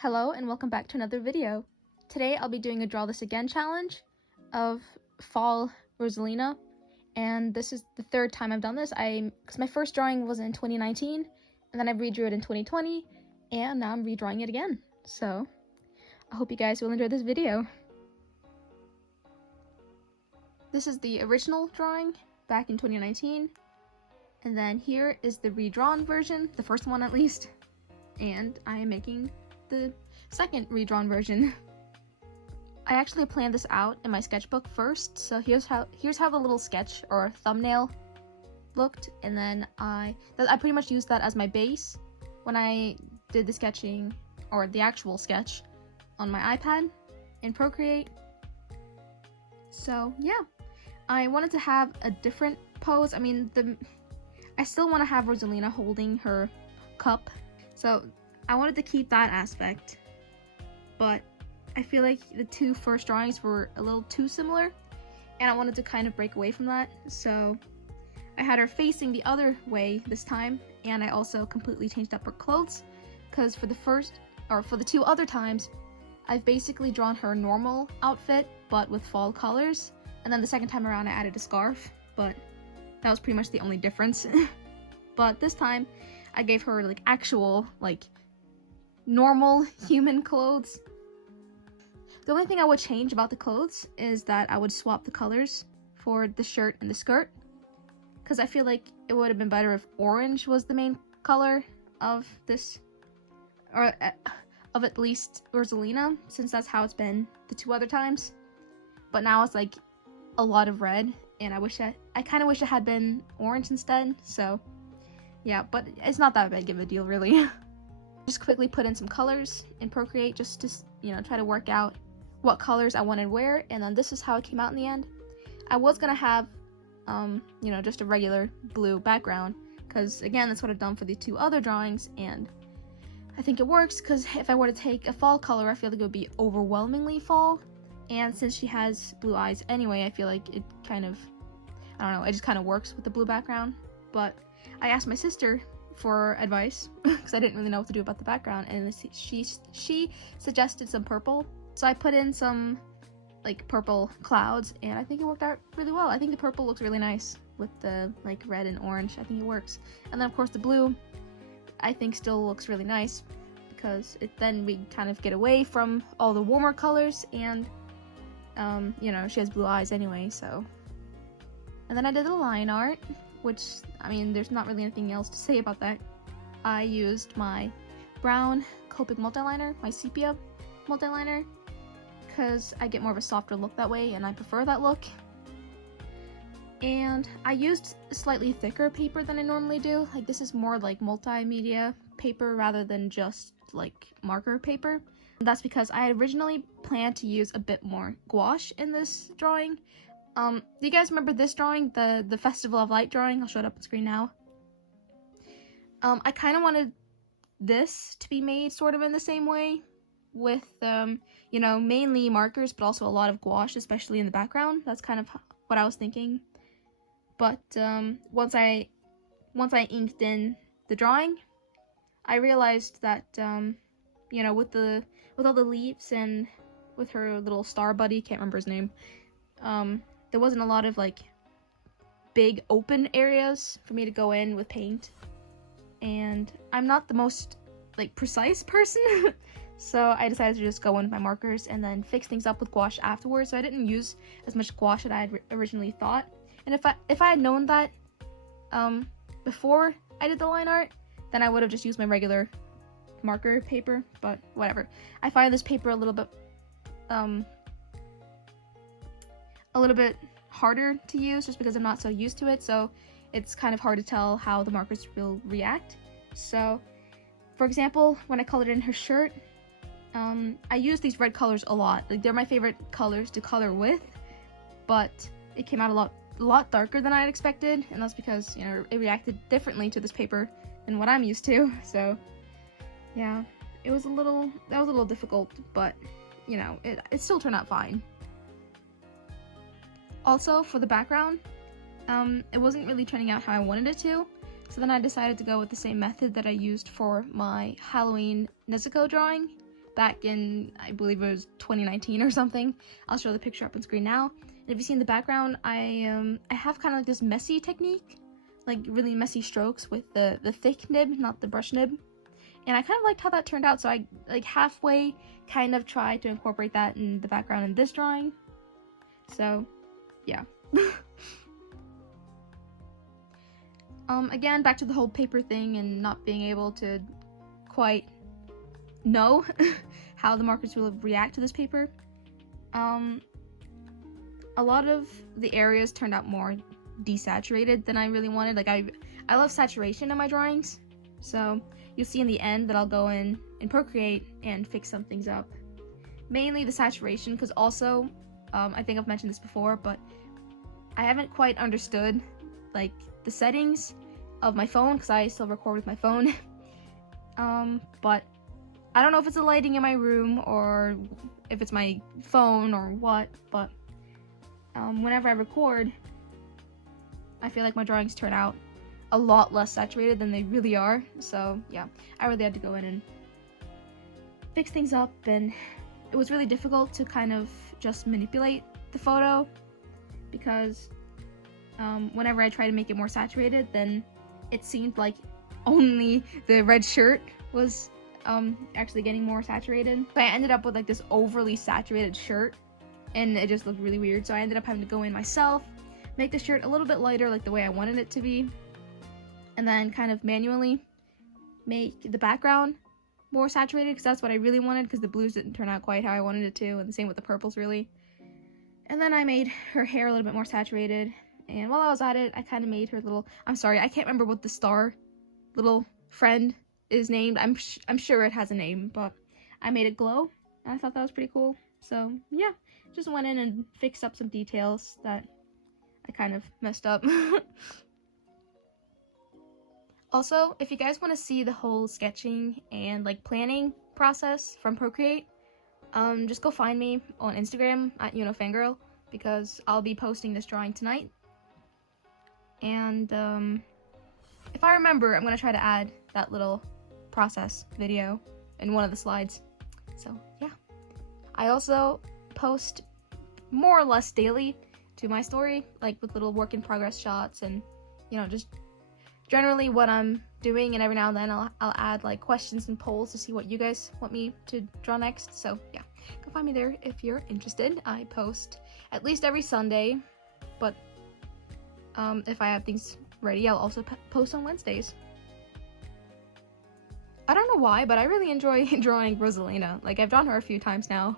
Hello and welcome back to another video. Today I'll be doing a Draw This Again challenge of Fall Rosalina, and this is the third time I've done this. Because my first drawing was in 2019, and then I redrew it in 2020, and now I'm redrawing it again. So I hope you guys will enjoy this video. This is the original drawing back in 2019, and then here is the redrawn version, the first one at least, and I am making the second redrawn version. I actually planned this out in my sketchbook first, so here's how the little sketch or thumbnail looked, and then I pretty much used that as my base when I did the sketching or the actual sketch on my iPad in Procreate. So yeah, I wanted to have a different pose. I mean, I still want to have Rosalina holding her cup, so I wanted to keep that aspect, but I feel like the two first drawings were a little too similar, and I wanted to kind of break away from that, so I had her facing the other way this time, and I also completely changed up her clothes, because for the two other times, I've basically drawn her normal outfit, but with fall colors, and then the second time around I added a scarf, but that was pretty much the only difference. But this time, I gave her like actual, like, normal human clothes. The only thing I would change about the clothes is that I would swap the colors for the shirt and the skirt, because I feel like it would have been better if orange was the main color of this, or of at least Rosalina, since that's how it's been the two other times. But now it's like a lot of red, and I kind of wish it had been orange instead. So yeah, but it's not that big of a deal really. Just quickly put in some colors in Procreate just to, try to work out what colors I wanted where, and then this is how it came out in the end. I was gonna have, just a regular blue background, because again, that's what I've done for the two other drawings, and I think it works, because if I were to take a fall color, I feel like it would be overwhelmingly fall, and since she has blue eyes anyway, I feel like it kind of, it just kind of works with the blue background. But I asked my sister for advice because I didn't really know what to do about the background, and she suggested some purple, so I put in some like purple clouds, and I think it worked out really well. I think the purple looks really nice with the like red and orange. I think it works, and then of course the blue I think still looks really nice, because then we kind of get away from all the warmer colors, and she has blue eyes anyway. So, and then I did the line art, which, I mean, there's not really anything else to say about that. I used my brown Copic multiliner, my sepia multiliner, because I get more of a softer look that way, and I prefer that look. And I used slightly thicker paper than I normally do. Like, this is more like multimedia paper rather than just like marker paper. And that's because I originally planned to use a bit more gouache in this drawing. Do you guys remember this drawing, the Festival of Light drawing? I'll show it up on screen now. I kind of wanted this to be made sort of in the same way, with, mainly markers, but also a lot of gouache, especially in the background. That's kind of what I was thinking. But once I inked in the drawing, I realized that, with all the leaves and with her little star buddy, can't remember his name, there wasn't a lot of like big open areas for me to go in with paint, and I'm not the most like precise person so I decided to just go in with my markers and then fix things up with gouache afterwards. So I didn't use as much gouache as I had originally thought, and if I had known that before I did the line art, then I would have just used my regular marker paper, but whatever. I find this paper a little bit harder to use just because I'm not so used to it, so it's kind of hard to tell how the markers will react. So, for example, when I colored in her shirt, I use these red colors a lot. Like, they're my favorite colors to color with, but it came out a lot darker than I had expected, and that's because, it reacted differently to this paper than what I'm used to. So, yeah, that was a little difficult, but, it still turned out fine. Also, for the background, it wasn't really turning out how I wanted it to, so then I decided to go with the same method that I used for my Halloween Nezuko drawing back in, I believe it was 2019 or something. I'll show the picture up on screen now. And if you see in the background, I have kind of like this messy technique, like really messy strokes with the thick nib, not the brush nib. And I kind of liked how that turned out, so I like halfway kind of tried to incorporate that in the background in this drawing. So, yeah. Again, back to the whole paper thing and not being able to quite know how the markers will react to this paper. A lot of the areas turned out more desaturated than I really wanted. Like, I love saturation in my drawings, so you'll see in the end that I'll go in and Procreate and fix some things up. Mainly the saturation, because also, I think I've mentioned this before, but I haven't quite understood, like, the settings of my phone, because I still record with my phone. But I don't know if it's the lighting in my room, or if it's my phone, or what, but whenever I record, I feel like my drawings turn out a lot less saturated than they really are. So yeah, I really had to go in and fix things up, and it was really difficult to kind of just manipulate the photo, because whenever I try to make it more saturated, then it seemed like only the red shirt was actually getting more saturated. So I ended up with like this overly saturated shirt, and it just looked really weird. So I ended up having to go in myself, make the shirt a little bit lighter, like the way I wanted it to be, and then kind of manually make the background more saturated, because that's what I really wanted, because the blues didn't turn out quite how I wanted it to, and the same with the purples really. And then I made her hair a little bit more saturated, and while I was at it, I kind of made her little, I'm sorry, I can't remember what the star little friend is named. I'm sure it has a name, but I made it glow, and I thought that was pretty cool. So yeah, just went in and fixed up some details that I kind of messed up. Also, if you guys want to see the whole sketching and like planning process from Procreate, just go find me on Instagram at yunofangirl, because I'll be posting this drawing tonight. And if I remember, I'm gonna try to add that little process video in one of the slides. So yeah, I also post more or less daily to my story, like with little work in progress shots, and you know, just generally what I'm doing, and every now and then I'll add like questions and polls to see what you guys want me to draw next. So yeah, go find me there if you're interested. I post at least every Sunday, but if I have things ready, I'll also post on Wednesdays. I don't know why, but I really enjoy drawing Rosalina. Like, I've drawn her a few times now.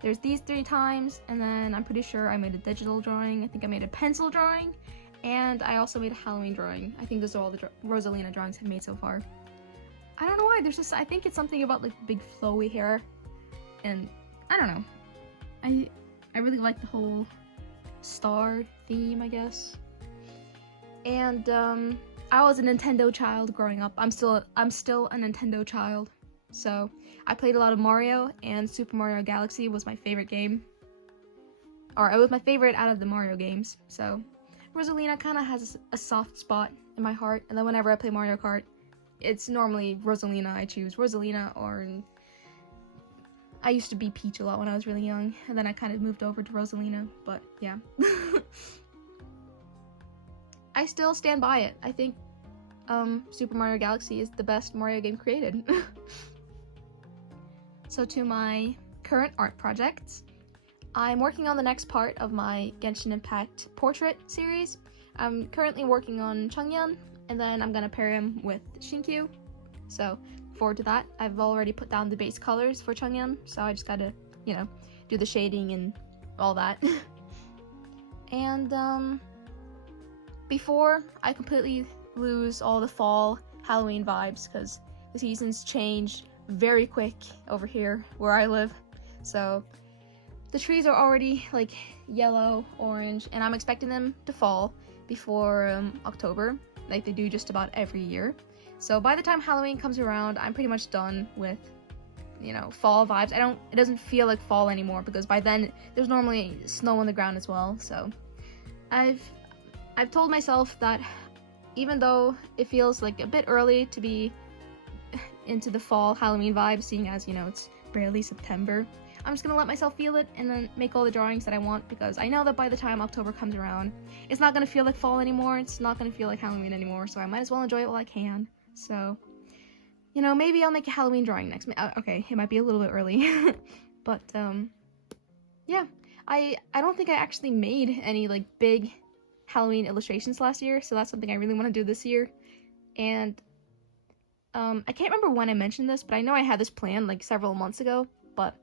There's these 3 times, and then I'm pretty sure I made a digital drawing. I think I made a pencil drawing, and I also made a Halloween drawing. I think those are all the Rosalina drawings I've made so far. I don't know why, there's just, I think it's something about like big flowy hair, and I don't know. I really like the whole star theme, I guess. And I was a Nintendo child growing up. I'm still a Nintendo child. So I played a lot of Mario, and Super Mario Galaxy was my favorite game. Or it was my favorite out of the Mario games. So Rosalina kind of has a soft spot in my heart. And then whenever I play Mario Kart, it's normally Rosalina. I choose Rosalina, or I used to be Peach a lot when I was really young, and then I kind of moved over to Rosalina, but yeah. I still stand by it. I think Super Mario Galaxy is the best Mario game created. So to my current art projects, I'm working on the next part of my Genshin Impact portrait series. I'm currently working on Changyan, and then I'm gonna pair him with Shinkyu. So forward to that. I've already put down the base colors for Changyan, so I just gotta, you know, do the shading and all that. And before I completely lose all the fall Halloween vibes, because the seasons change very quick over here where I live. So the trees are already like yellow, orange, and I'm expecting them to fall before October, like they do just about every year. So by the time Halloween comes around, I'm pretty much done with, you know, fall vibes. It doesn't feel like fall anymore, because by then there's normally snow on the ground as well. So I've told myself that even though it feels like a bit early to be into the fall Halloween vibe, seeing as, you know, it's barely September. I'm just gonna let myself feel it and then make all the drawings that I want, because I know that by the time October comes around, it's not gonna feel like fall anymore, it's not gonna feel like Halloween anymore, so I might as well enjoy it while I can. So, you know, maybe I'll make a Halloween drawing next. Okay, it might be a little bit early, but yeah, I don't think I actually made any like big Halloween illustrations last year, so that's something I really want to do this year. And I can't remember when I mentioned this, but I know I had this plan like several months ago, but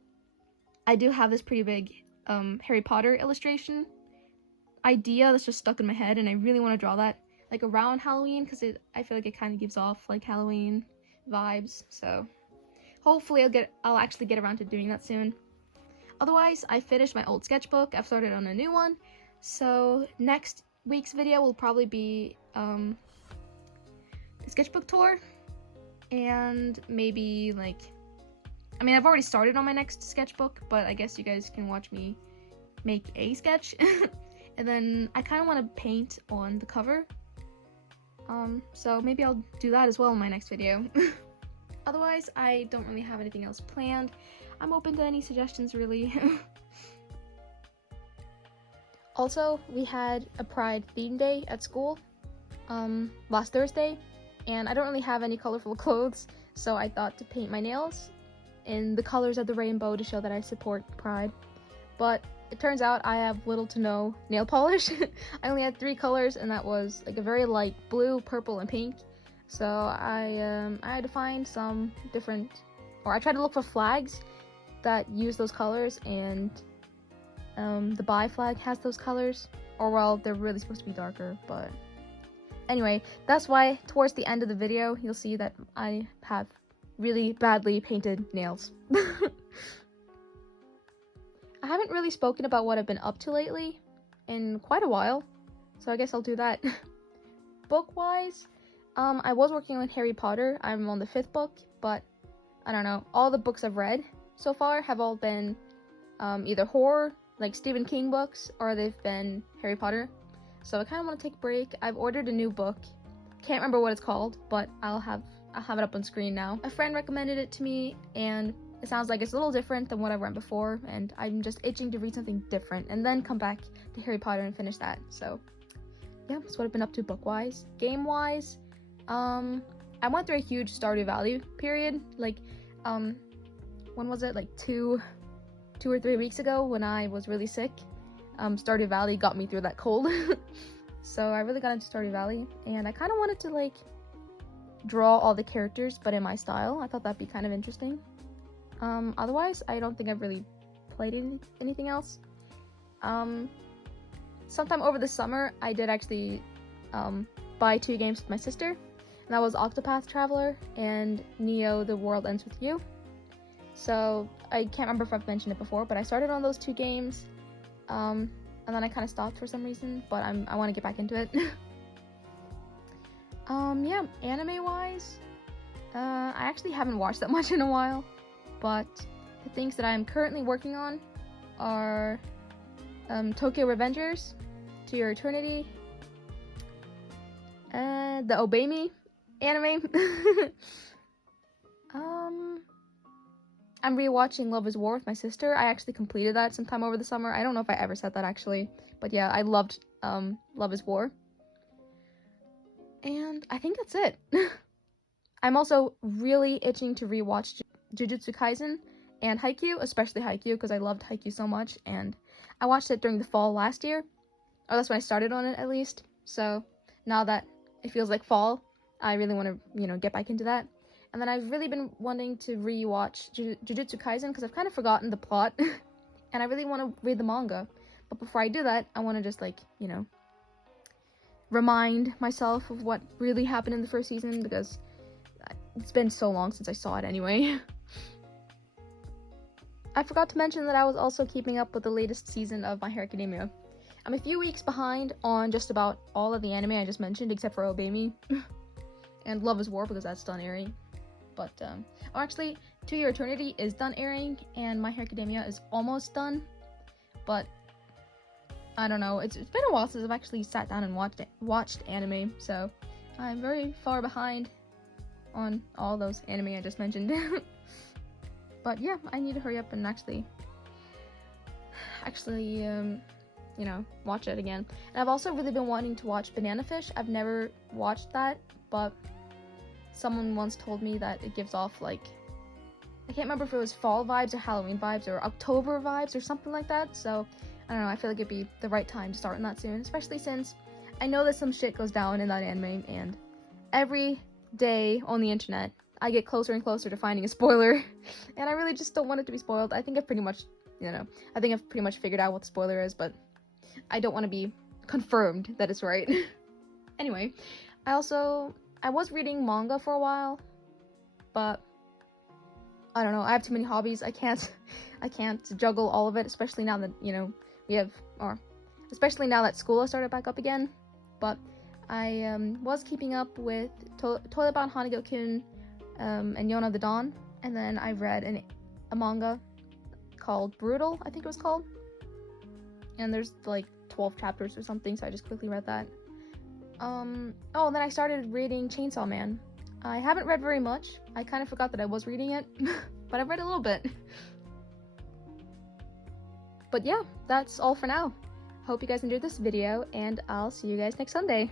I do have this pretty big Harry Potter illustration idea that's just stuck in my head, and I really want to draw that like around Halloween, because I feel like it kind of gives off like Halloween vibes. So hopefully I'll actually get around to doing that soon. Otherwise, I finished my old sketchbook. I've started on a new one, so next week's video will probably be the sketchbook tour, and maybe like, I mean, I've already started on my next sketchbook, but I guess you guys can watch me make a sketch. And then I kind of want to paint on the cover, so maybe I'll do that as well in my next video. Otherwise, I don't really have anything else planned. I'm open to any suggestions, really. Also, we had a Pride theme day at school last Thursday, and I don't really have any colorful clothes, so I thought to paint my nails in the colors of the rainbow to show that I support Pride. But it turns out I have little to no nail polish. I only had 3 colors, and that was like a very light blue, purple, and pink. So I had to find some different, or I tried to look for flags that use those colors, and the bi flag has those colors, or well, they're really supposed to be darker, but anyway, that's why towards the end of the video you'll see that I have really badly painted nails. I haven't really spoken about what I've been up to lately in quite a while, so I guess I'll do that. Book-wise, I was working on Harry Potter. I'm on the 5th book, but I don't know, all the books I've read so far have all been either horror, like Stephen King books, or they've been Harry Potter. So I kind of want to take a break. I've ordered a new book. Can't remember what it's called, but I'll have it up on screen now. A friend recommended it to me, and it sounds like it's a little different than what I've read before, and I'm just itching to read something different and then come back to Harry Potter and finish that. So yeah, that's what I've been up to book-wise. Game-wise, I went through a huge Stardew Valley period, like when was it, like two or 3 weeks ago when I was really sick. Stardew Valley got me through that cold. So I really got into Stardew Valley, and I kind of wanted to like draw all the characters but in my style. I thought that'd be kind of interesting. Otherwise, I don't think I've really played anything else. Sometime over the summer, I did actually buy 2 games with my sister, and that was Octopath Traveler and Neo: The World Ends With You. So I can't remember if I've mentioned it before, but I started on those 2 games, and then I kind of stopped for some reason, but I want to get back into it. Yeah, anime-wise, I actually haven't watched that much in a while, but the things that I'm currently working on are Tokyo Revengers, To Your Eternity, the Obey Me anime. I'm rewatching Love is War with my sister. I actually completed that sometime over the summer. I don't know if I ever said that actually, but yeah, I loved Love is War. And I think that's it. I'm also really itching to rewatch Jujutsu Kaisen and Haikyuu, especially Haikyuu, because I loved Haikyuu so much, and I watched it during the fall last year. Or that's when I started on it, at least. So now that it feels like fall, I really want to, get back into that. And then I've really been wanting to rewatch Jujutsu Kaisen, because I've kind of forgotten the plot, and I really want to read the manga. But before I do that, I want to just, remind myself of what really happened in the first season, because it's been so long since I saw it anyway. I forgot to mention that I was also keeping up with the latest season of My Hero Academia. I'm a few weeks behind on just about all of the anime I just mentioned, except for Obey Me and Love is War, because that's done airing. But, actually, To Your Eternity is done airing, and My Hero Academia is almost done, but I don't know, it's been a while since I've actually sat down and watched anime, so I'm very far behind on all those anime I just mentioned. But yeah, I need to hurry up and actually, you know, watch it again. And I've also really been wanting to watch Banana Fish. I've never watched that, but someone once told me that it gives off, like, I can't remember if it was fall vibes or Halloween vibes or October vibes or something like that. So I don't know, I feel like it'd be the right time to start on that soon, especially since I know that some shit goes down in that anime, and every day on the internet I get closer and closer to finding a spoiler, and I really just don't want it to be spoiled. I think I've pretty much, you know, figured out what the spoiler is, but I don't want to be confirmed that it's right. Anyway, I was reading manga for a while, but I don't know, I have too many hobbies. I can't juggle all of it, especially now that, you know, especially now that school has started back up again. But I was keeping up with Toilet-Bound Hanago-kun and Yona the Dawn, and then I've read a manga called Brutal, I think it was called, and there's like 12 chapters or something, so I just quickly read that. Oh, and then I started reading Chainsaw Man. I haven't read very much. I kind of forgot that I was reading it, but I've read a little bit. But yeah, that's all for now. Hope you guys enjoyed this video, and I'll see you guys next Sunday.